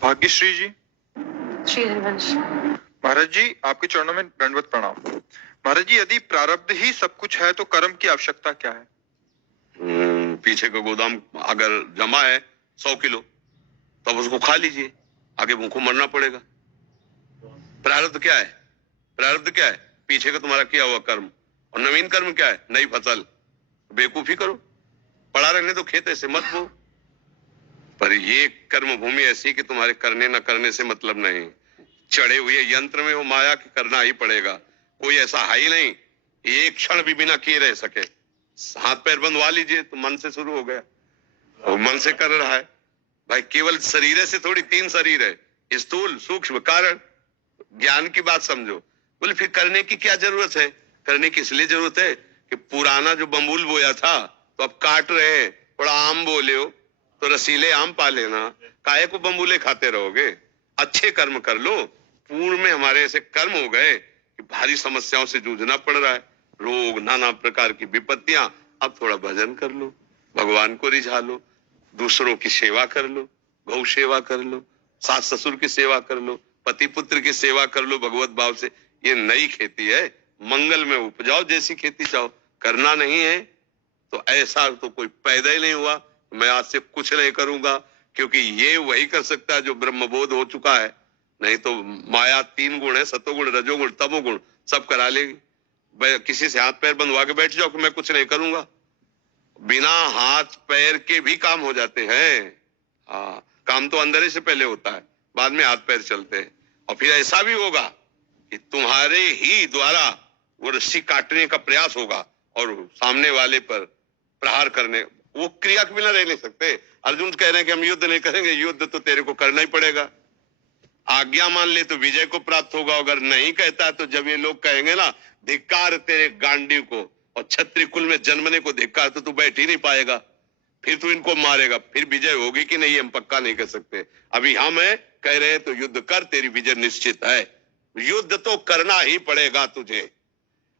भाग्यश्री जी। श्री हरिवंश। महाराज जी, आपके चरणों में दंडवत प्रणाम। महाराज जी, यदि प्रारब्ध ही सब कुछ है तो कर्म की आवश्यकता क्या है? पीछे का गोदाम अगर जमा है 100 किलो, तब उसको खा लीजिए, आगे भूखों मरना पड़ेगा। प्रारब्ध क्या है? प्रारब्ध क्या है? पीछे का तुम्हारा किया हुआ कर्म। और नवीन कर्म क्या है? नई फसल। बेवकूफी करो, पड़ा रहने दो, खेत ऐसे मत बो। पर ये कर्म भूमि ऐसी कि तुम्हारे करने न करने से मतलब नहीं। चढ़े हुए यंत्र में वो माया के करना ही पड़ेगा। कोई ऐसा है ही नहीं एक क्षण भी बिना किए रह सके। हाथ पैर बंधवा लीजिए तो मन से शुरू हो गया, और मन से कर रहा है। भाई केवल शरीर से थोड़ी 3 शरीर है, स्थूल सूक्ष्म कारण। ज्ञान की बात समझो। बोले फिर करने की क्या जरूरत है? करने की इसलिए जरूरत है कि पुराना जो बम्बूल बोया था तो अब काट रहे हैं, थोड़ा आम बोले हो तो रसीले आम पा लेना, काहे को बम्बूले खाते रहोगे? अच्छे कर्म कर लो। पूर्व में हमारे ऐसे कर्म हो गए कि भारी समस्याओं से जूझना पड़ रहा है, रोग नाना प्रकार की विपत्तियां। अब थोड़ा भजन कर लो, भगवान को रिझा लो, दूसरों की सेवा कर लो, गौ सेवा कर लो, सास ससुर की सेवा कर लो, पति पुत्र की सेवा कर लो भगवत भाव से। ये नई खेती है, मंगल में उपजाओ जैसी खेती चाहो। करना नहीं है तो ऐसा तो कोई पैदा ही नहीं हुआ मैं आज से कुछ नहीं करूंगा, क्योंकि ये वही कर सकता है जो ब्रह्मबोध हो चुका है। नहीं तो माया 3 गुण है, सतोगुण रजोगुण तमोगुण, सब करा लेगी। किसी से हाथ पैर बंधवा के बैठ जाओ कि मैं कुछ नहीं करूंगा, बिना हाथ पैर के भी काम हो जाते हैं। हाँ, काम तो अंदर ही से पहले होता है, बाद में हाथ पैर चलते हैं। और फिर ऐसा भी होगा कि तुम्हारे ही द्वारा वो रस्सी काटने का प्रयास होगा और सामने वाले पर प्रहार करने, वो क्रिया के बिना रह नहीं सकते। अर्जुन कह रहे हैं कि हम युद्ध नहीं करेंगे, युद्ध तो तेरे को करना ही पड़ेगा। आज्ञा मान ले तो विजय को प्राप्त होगा, अगर नहीं कहता तो जब ये लोग कहेंगे ना धिक्कार तेरे गांडी को और क्षत्रिय कुल में जन्मने को धिक्कार, तो तू बैठ ही नहीं पाएगा। फिर तू इनको मारेगा, फिर विजय होगी कि नहीं हम पक्का नहीं कर सकते। अभी हम है कह रहे हैं तो युद्ध कर, तेरी विजय निश्चित है। युद्ध तो करना ही पड़ेगा तुझे।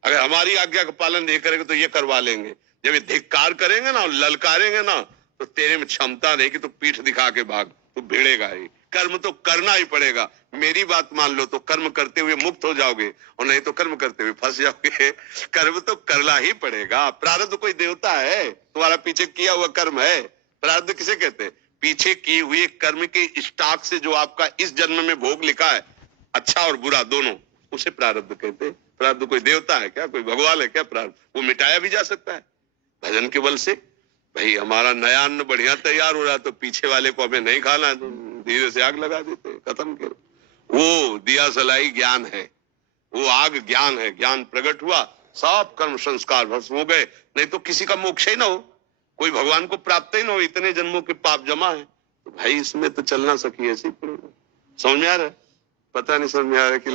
अगर हमारी आज्ञा का पालन नहीं करेंगे तो ये करवा लेंगे। जब ये धिक्कार करेंगे ना, ललकारेंगे ना, तो तेरे में क्षमता नहीं कि तू पीठ दिखा के भाग, तू भिड़ेगा ही। कर्म तो करना ही पड़ेगा। मेरी बात मान लो तो कर्म करते हुए मुक्त हो जाओगे, और नहीं तो कर्म करते हुए फंस जाओगे। कर्म तो करना ही पड़ेगा। प्रारब्ध कोई देवता है? तुम्हारा पीछे किया हुआ कर्म है। प्रारब्ध किसे कहते हैं? पीछे किए हुए कर्म के स्टॉक से जो आपका इस जन्म में भोग लिखा है, अच्छा और बुरा दोनों, उसे प्रारब्ध कहते हैं। प्रारब्ध कोई देवता है क्या? कोई भगवान है क्या? प्रारब्ध वो मिटाया भी जा सकता है भजन के बल से। भाई हमारा नया अन्न बढ़िया तैयार हो रहा है तो पीछे वाले को हमें नहीं खाना है तो धीरे से आग लगा देते, खत्म करो। वो दिया सलाई ज्ञान है, वो आग ज्ञान है। ज्ञान प्रकट हुआ, सब कर्म संस्कार भस्म हो गए। नहीं तो किसी का मोक्ष ही ना हो, कोई भगवान को प्राप्त ही ना हो, इतने जन्मों के पाप जमा है। तो भाई इसमें तो चलना सकी ऐसी। समझ में आ रहा है? पता नहीं समझ में आ रहा है कि